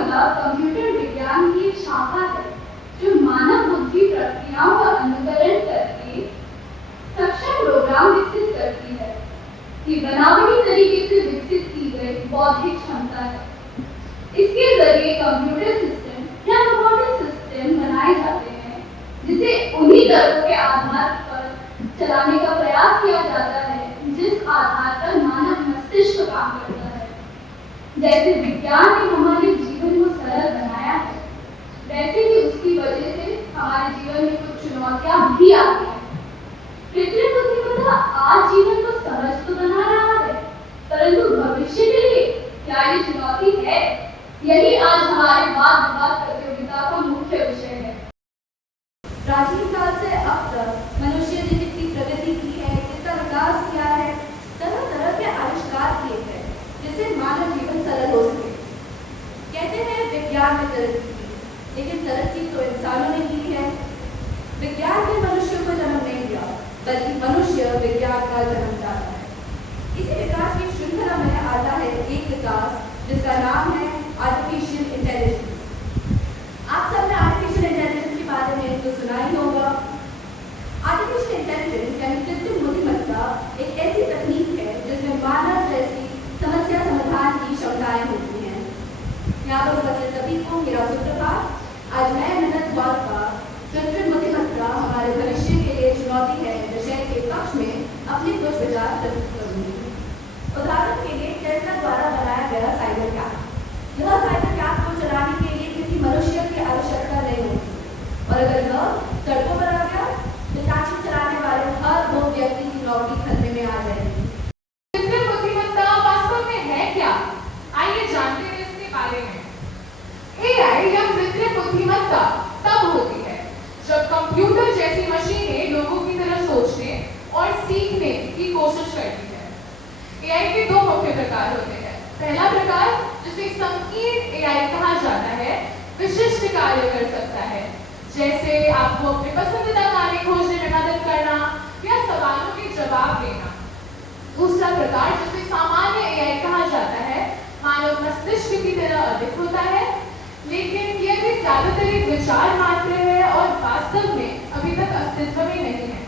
मतलब कंप्यूटर विज्ञान की एक शाखा है जो मानव बुद्धि प्रक्रियाओं का अनुकरण करके सक्षम प्रोग्राम विकसित करती है। ये बनावटी तरीके से विकसित की गई बौद्धिक क्षमता है। इसके जरिए कंप्यूटर सिस्टम या रोबोटिक सिस्टम बनाए जाते हैं जिसे उन्हीं तर्कों के आधार पर चलाने का प्रयास किया जाता है जिस आधार पर मानव मस्तिष्क काम करता है। जैसे विज्ञान ने हमारे जीवन को सरल बनाया है, वैसे ही उसकी वजह से हमारे जीवन में कुछ चुनौतियां भी आती हैं। कृत्रिम बुद्धिमत्ता आज जीवन को सहज तो बना रहा है, परंतु भविष्य के लिए क्या ये चुनौती है? यही आज हमारे वाद विवाद प्रतियोगिता का मुख्य विषय है। प्राचीन काल से अब तक मनुष्य ने जितनी प्रगति की है, जितना विकास किया है, तरह तरह के आविष्कार किए हैं जिससे मानव जीवन सरल हो सके। कहते हैं विज्ञान ने तरक्की की, लेकिन तरक्की तो इंसानों ने की है। विज्ञान ने मनुष्य को जन्म नहीं दिया, बल्कि मनुष्य विज्ञान का जन्म चाहता है। इसी विकास की श्रृंखला में आता है एक विकास जिसका नाम है आर्टिफिशियल इंटेलिजेंस। आप सबने आर्टिफिशियल इंटेलिजेंस के बारे में तो सुना ही होगा। आर्टिफिशियल इंटेलिजेंस यानी कृत्रिम बुद्धिमत्ता एक ऐसी तकनीक है जिसमें मानव जैसी समस्या समाधान की क्षमताएं होती हैं। यहाँ पर उपस्थित सभी को मेरा सुप्रभात। आज मैं मिन्नत वालका कृत्रिम बुद्धिमत्ता हमारे भविष्य के लिए चुनौती है विषय के पक्ष में अपने कुछ विचार प्रस्तुत करूंगी। उदाहरण के लिए टेस्ला द्वारा बनाया गया साइबर कैब। यह साइबर कैब को चलाने के लिए किसी मनुष्य की आवश्यकता नहीं होती, और अगर यह सड़कों पर आ गया तो टैक्सी चलाने वाले हर दो व्यक्ति की नौकरी खतरे में आ जाएगी। कृत्रिम बुद्धिमत्ता वास्तव में है क्या? आइए जानते हैं इसके बारे में। एआई या कृत्रिम बुद्धिमत्ता तब होती है जब कंप्यूटर जैसी मशीनें लोगों की तरह सोचने और सीखने की कोशिश करती है। एआई के दो मुख्य प्रकार होते हैं। पहला प्रकार, जिसे संकीर्ण एआई कहा जाता है, विशिष्ट कार्य कर सकता है, जैसे आपको अपने पसंदीदा गाने खोजने में मदद करना या सवालों के जवाब देना। दूसरा प्रकार, जिसे सामान्य एआई कहा जाता है, मानव मस्तिष्क की तरह अधिक होता है, लेकिन यह भी ज्यादातर एक विचार मात्र है और वास्तव में अभी तक अस्तित्व में नहीं है।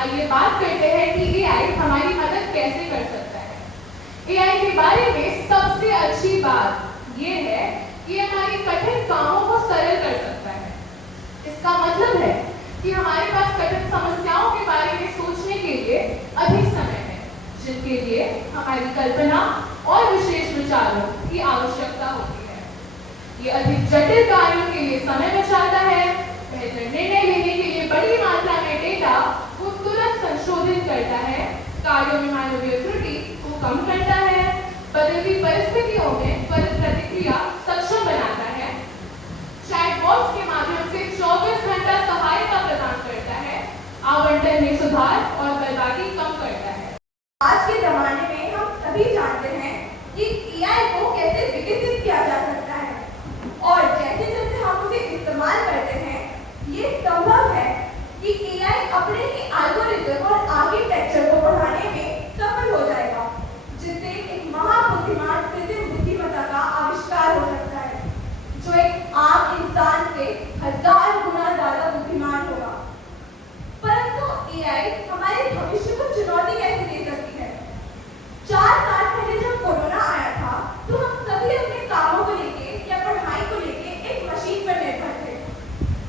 आइए बात करते हैं कि एआई हमारी मदद कैसे कर सकता है। एआई के बारे में सबसे अच्छी बात यह है कि हमारी कठिन कामों को सरल कर सकता है। इसका मतलब है कि हमारे पास कठिन समस्याओं के बारे में सोचने के लिए अधिक समय है, जिनके लिए हमारी कल्पना और विशेष विचारों की आवश्यकता होती है। ये अधिक जटिल कार्यों के लिए समय बचाता है, बेहतर निर्णय लेने के लिए बड़ी मात्रा में डेटा को तुरंत संशोधित करता है, कार्यों में मानवीय त्रुटि को कम करता है, बदलती परिस्थितियों में त्वरित प्रतिक्रिया सक्षम बनाता है, चैटबॉट्स के माध्यम से 24 घंटा सहायता प्रदान करता है, आवंटन में सुधार और बर्बादी कम करता है। आज के जमाने में हम सभी जानते हैं कि एआई को कैसे विकसित किया जा सकता है, और जैसे जैसे हम उसे इस्तेमाल करते हैं, ये संभव है कि एआई अपने ही एल्गोरिथम और आर्किटेक्चर को बढ़ाने में सफल हो जाएगा, जिससे एक महाबुद्धिमान कृत्रिम बुद्धिमत्ता का आविष्कार हो सकता है, जो एक आम इंसान से 1000 गुना ज्यादा बुद्धिमान होगा। परंतु एआई हमारे भविष्य को चुनौती कैसे दे सकती है? 4 साल पहले जब कोरोना आया था, तो हम सभी अपने कामों को लेके या पढ़ाई को लेके एक मशीन पर निर्भर थे।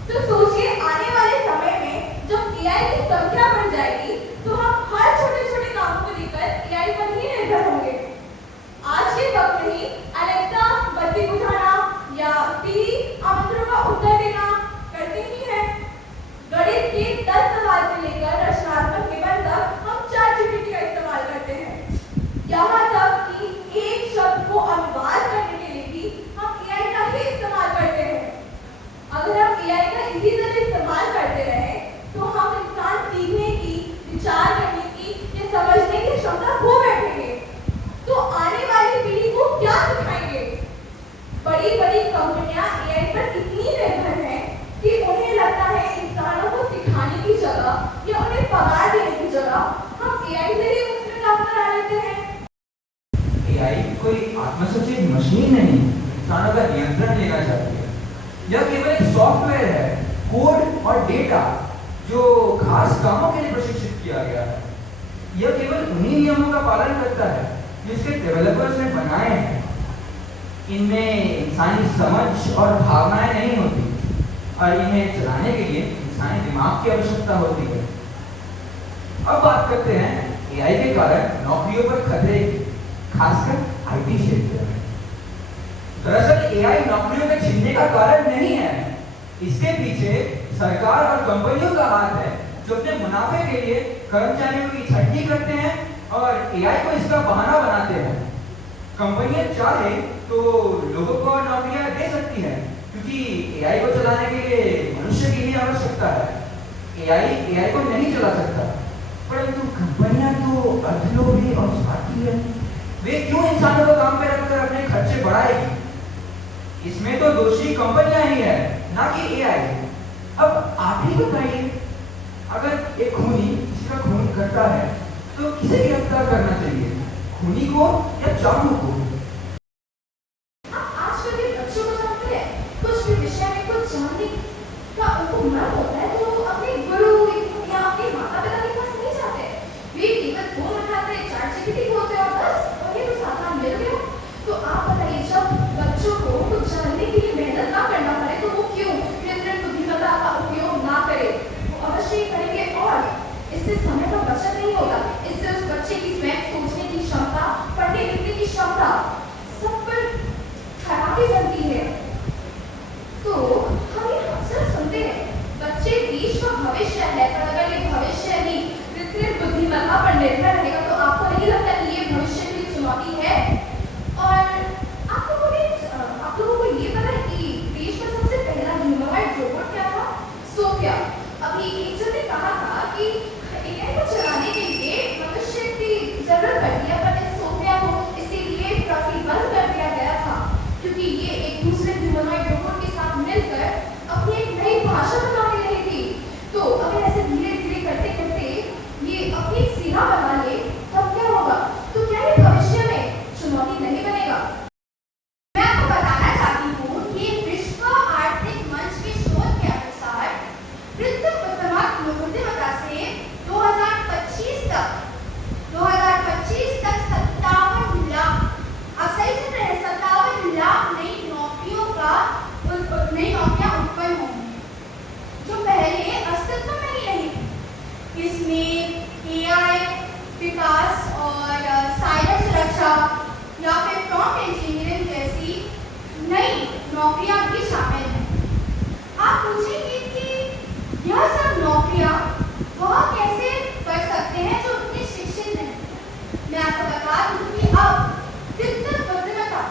तो सोचिए, आने वाले समय में जब एआई की संख्या बढ़ जाएगी, तो हम हर छोटे छोटे कामों को लेकर एआई पर ही निर्भर होंगे। आज के वक्त में ही अलेक्सा बत्ती बुझाना या सीरी आमंत्रणों का उत्तर देना करती ही है। गणित के 10 सवाल से लेकर रचनात्मक निबंध तक हम ChatGPT का इस्तेमाल करते हैं। यहाँ तक कि एक शब्द को अनुवाद करने के लिए भी हम एआई का ही इस्तेमाल करते हैं। अगर हम एआई का इसी तरह इस्तेमाल करते रहे, तो हम इंसान सीखने की, विचार करने की या समझने की क्षमता खो बैठेंगे। तो आने वाली पीढ़ी को क्या सिखाएंगे? बड़ी बड़ी कंपनियां एआई पर इतनी निर्भर हैं कि उन्हें लगता है इंसानों को सिखाने की जगह या उन्हें पगार देने की जगह हम एआई से ही उसमें काम करा लेते हैं। एआई कोई आत्मसचेत मशीन नहीं, इंसानों का नियंत्रण लेना चाहती है। यह केवल एक सॉफ्टवेयर है, कोड और डेटा जो खास कामों के लिए प्रशिक्षित किया गया है। यह केवल उन्हीं नियमों का पालन करता है जो इसके डेवलपर्स ने बनाए हैं। इनमें इंसानी समझ और भावनाएं नहीं होती और इन्हें चलाने के लिए इंसानी दिमाग की आवश्यकता होती है। अब बात करते हैं एआई के कारण नौकरियों पर खतरे की, खासकर आईटी क्षेत्र में। दरअसल एआई नौकरियों के छीनने का कारण नहीं है। इसके पीछे सरकार और कंपनियों का हाथ है जो अपने मुनाफे के लिए कर्मचारियों की छटनी करते हैं और एआई को इसका बहाना बनाते हैं। कंपनियां चाहे तो लोगों को और नौकरियां दे सकती है क्योंकि एआई को चलाने के लिए मनुष्य की ही आवश्यकता है। एआई को नहीं चला सकता, परंतु कंपनियां तो अधलोभी और स्वार्थी है। वे क्यों इंसानों को काम पे रखकर अपने खर्चे बढ़ाएगी? इसमें तो दोषी कंपनियां ही है, ना कि एआई। अब आप ही बताइए, अगर एक खूनी किसी का खून करता है तो किसे गिरफ्तार करना चाहिए, खूनी को या चाकू को? आजकल के बच्चों को जानते हैं, कुछ भी विषय में कुछ जानने का उनको मन होता है तो अपने गुरु या अपने माता पिता के पास नहीं जाते। वे केवल फोन उठाते, चैट जीपीटी खोलते और बस उन्हें तो सामान मिल गया। तो आप बताइए, जब बच्चों को कुछ जानने के लिए मेहनत ना करना पड़े तो वो क्यों कृत्रिम बुद्धिमत्ता का उपयोग ना करे? वो अवश्य ही करेंगे और इससे समय का बचत नहीं होगा। इससे उस बच्चे की स्वयं सोचने की क्षमता, पढ़ने लिखने की क्षमता सब पर खराबी बनती है। तो हम ये अक्सर सुनते हैं, बच्चे देश का भविष्य है, पर अगर ये भविष्य ही कृत्रिम बुद्धिमत्ता पर निर्भर रहेगा तो आपको नहीं लगता कि ये भविष्य की चुनौती है? और आप लोगों को ये पता है कि देश का सबसे पहला ह्यूमनॉइड रोबोट क्या था? सोफिया। अभी एक जन ने कहा था कि एआई को चलाने के लिए मनुष्य की जरूरत पड़ती है, पर इस सोफिया को इसीलिए प्रतिबंध कर दिया गया था क्योंकि ये एक दूसरे ह्यूमनॉइड रोबोट के साथ मिलकर अपनी एक नई भाषा बना रही थी। तो अगर ऐसे धीरे धीरे करते करते ये अपनी सीमा बना ले तब क्या होगा? तो क्या ये भविष्य में चुनौती नहीं बनेगा? मैं आपको बताना चाहती हूँ कि विश्व आर्थिक मंच के शोध के अनुसार कृत्रिम बुद्धिमत्ता से 2025 तक 57 लाख, आप सही सुन रहे हैं, 57 लाख नई नौकरियां उत्पन्न होंगी जो पहले अस्तित्व में ही नहीं थी। इसमें एआई विकास और साइबर सुरक्षा या फिर प्रॉम्प्ट इंजीनियरिंग जैसी नई नौकरियां भी शामिल हैं। आप पूछेंगे कि यह सब नौकरियां वह कैसे कर सकते हैं जो उतने शिक्षित नहीं? मैं आपको बता दूं कि अब कृत्रिम बुद्धिमत्ता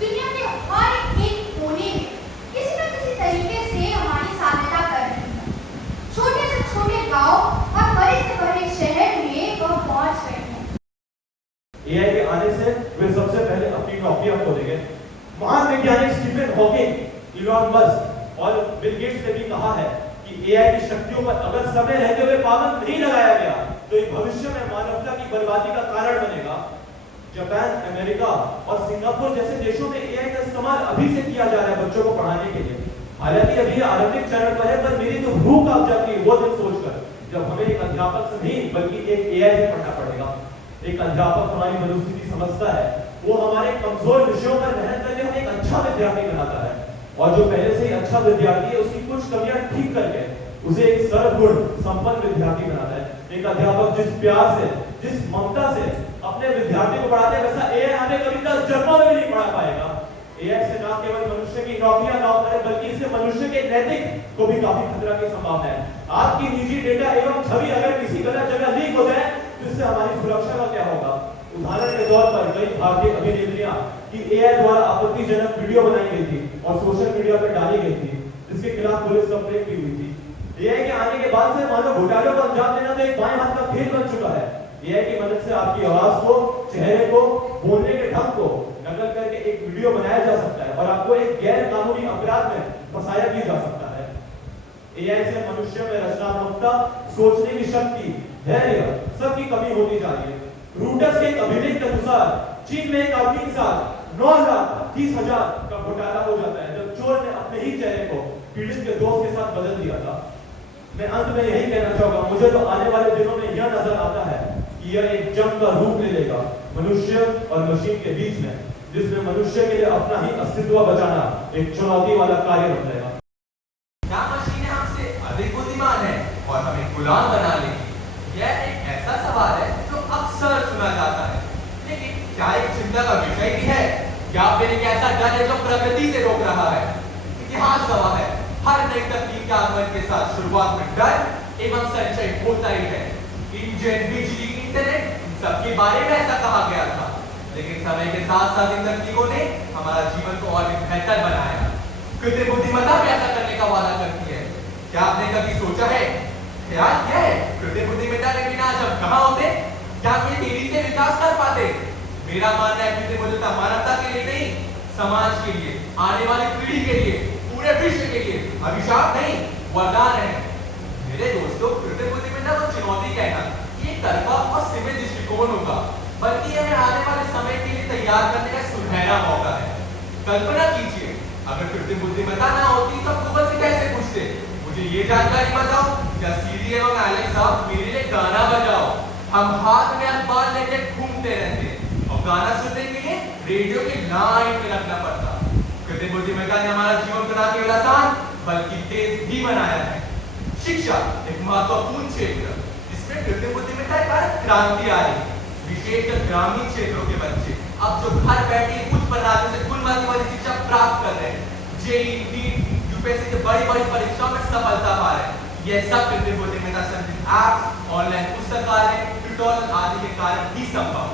दुनिया के हर एक कोने में किसी न किसी तरीके से हमारी सहायता कर रही है। छोटे से छोटे गांव और बड़े से बड़े शहर में वह पहुंच रहे हैं। एआई के आने से वे सबसे पहले अपनी नौकरियां खो देंगे। महान वैज्ञानिक स्टीफन हॉकिंग, इलॉन मस्क और बिल गेट्स ने भी कहा है कि एआई की शक्तियों पर अगर समय रहते हुए पाबंद नहीं लगाया गया तो ये भविष्य में मानवता की बर्बादी का कारण बनेगा। जापान, अमेरिका और सिंगापुर जैसे देशों में एआई का इस्तेमाल अभी से किया जा रहा है बच्चों को पढ़ाने के लिए। हालांकि अभी आरंभिक चरण पर है, पर मेरी तो रूह कांप जाती है वो दिन सोचकर जब हमें एक अध्यापक से नहीं बल्कि एक एआई से पढ़ना पड़ेगा। एक अध्यापक हमारी मनोस्थिति समझता है, वो हमारे कमजोर विषयों पर मेहनत करके हमें एक अच्छा विद्यार्थी बनाता है और जो पहले से ही अच्छा विद्यार्थी है उसकी कुछ कमियां ठीक करके उसे एक सर्वगुण संपन्न विद्यार्थी बनाता है। एक अध्यापक जिस प्यार से, जिस ममता से अपने विद्यार्थी को पढ़ाते हैं, वैसा एआई हमें कभी 10 जन्मों में भी नहीं पढ़ा पाएगा। एआई से ना केवल मनुष्य की नौकरियां ना करे बल्कि इससे मनुष्य के नैतिक को भी काफी खतरा की संभावना है। आपकी निजी डेटा एवं छवि अगर किसी गलत जगह लीक हो जाए तो इससे हमारी सुरक्षा का क्या होगा? उदाहरण के तौर पर कई भारतीय अभिनेत्रियां की एआई द्वारा आपत्तिजनक वीडियो बनाई गई थी और सोशल मीडिया पर डाली गई थी, जिसके खिलाफ पुलिस कंप्लेंट की हुई थी। एआई के आने के बाद से मानव घोटालों को अंजाम देना तो एक बाएं हाथ का खेल बन चुका है। एआई की मदद से आपकी आवाज को, चेहरे को, बोलने के ढंग को नकल करके एक वीडियो बनाया जा सकता है और आपको एक गैर कानूनी अपराध में फंसाया भी जा सकता है। एआई से मनुष्य में रचनात्मकता, सोचने की शक्ति, धैर्य सबकी कमी होती जा रही है। रूटर्स के एक अभिलेख के अनुसार चीन में एक आदमी के साथ 9,30,000 का घोटाला हो जाता है जब चोर ने अपने ही चेहरे को पीड़ित के दोस्त के साथ बदल दिया था। मैं अंत में यही कहना चाहूंगा, मुझे तो आने वाले दिनों में यह नजर आता है कि यह एक जंग का रूप ले लेगा मनुष्य और मशीन के बीच में, जिसमें मनुष्य के लिए अपना ही अस्तित्व बचाना एक चुनौती वाला कार्य बन जाएगा। क्या मशीनें हमसे अधिक बुद्धिमान है और हमें गुलाम बना लेगी? यह एक ऐसा सवाल है जो अक्सर सुना जाता है, लेकिन क्या एक चिंता का विषय भी है? क्या फिर एक ऐसा डर है जो प्रकृति से रोक रहा है? इतिहास गवाह है, हर नई तकनीक के आगमन के साथ शुरुआत में डर एवं संचय होता ही है। इंजन, बिजली, इंटरनेट, इन सब के बारे में ऐसा कहा गया था, लेकिन समय के साथ साथ इन तकनीकों ने हमारा जीवन को और भी बेहतर बनाया। कृत्रिम बुद्धिमत्ता भी ऐसा करने का वादा करती है। क्या आपने कभी सोचा है, ख्याल किया है, कृत्रिम बुद्धिमत्ता के बिना आज हम कहाँ होते? क्या हम ये तेजी से विकास कर पाते? मेरा मानना है कृत्रिम बुद्धिमत्ता मानवता के लिए नहीं, समाज के लिए, आने वाली पीढ़ी के लिए, पूरे विश्व के लिए अभिशाप नहीं, वरदान है। मेरे दोस्तों, कृत्रिम बुद्धिमत्ता को चुनौती कहना ये तरफा और सीमित दृष्टिकोण होगा, बल्कि हमें आने वाले समय के लिए तैयार करने का सुनहरा मौका है। कल्पना कीजिए, अगर कृत्रिम बुद्धिमत्ता ना होती तो गूगल से कैसे पूछते, मुझे ये जानकारी बताओ, क्या सीरी एवं एलेक्सा मेरे लिए गाना बजाओ? हम हाथ में अखबार लेके घूमते रहते और गाना सुनने के लिए रेडियो की लाइन में लगना पड़ता। कृत्रिम बुद्धिमत्ता ने हमारा जीवन बना केवल आसान बल्कि तेज भी बनाया है। शिक्षा एक महत्वपूर्ण क्षेत्र, जिसमें कृत्रिम बुद्धिमत्ता के कारण क्रांति आ रही है। विशेषकर ग्रामीण क्षेत्रों के बच्चे अब जो घर बैठे उच्च प्रणाली से गुणवत्ता वाली शिक्षा प्राप्त कर रहे हैं, जेईई, नीट, यूपीएससी से बड़ी-बड़ी परीक्षाओं में सफलता पा रहे हैं। यह सब कृत्रिम बुद्धिमत्ता संबंधित ऐप्स, ऑनलाइन पुस्तकालय, ट्यूटोरियल आदि के कारण ही संभव है।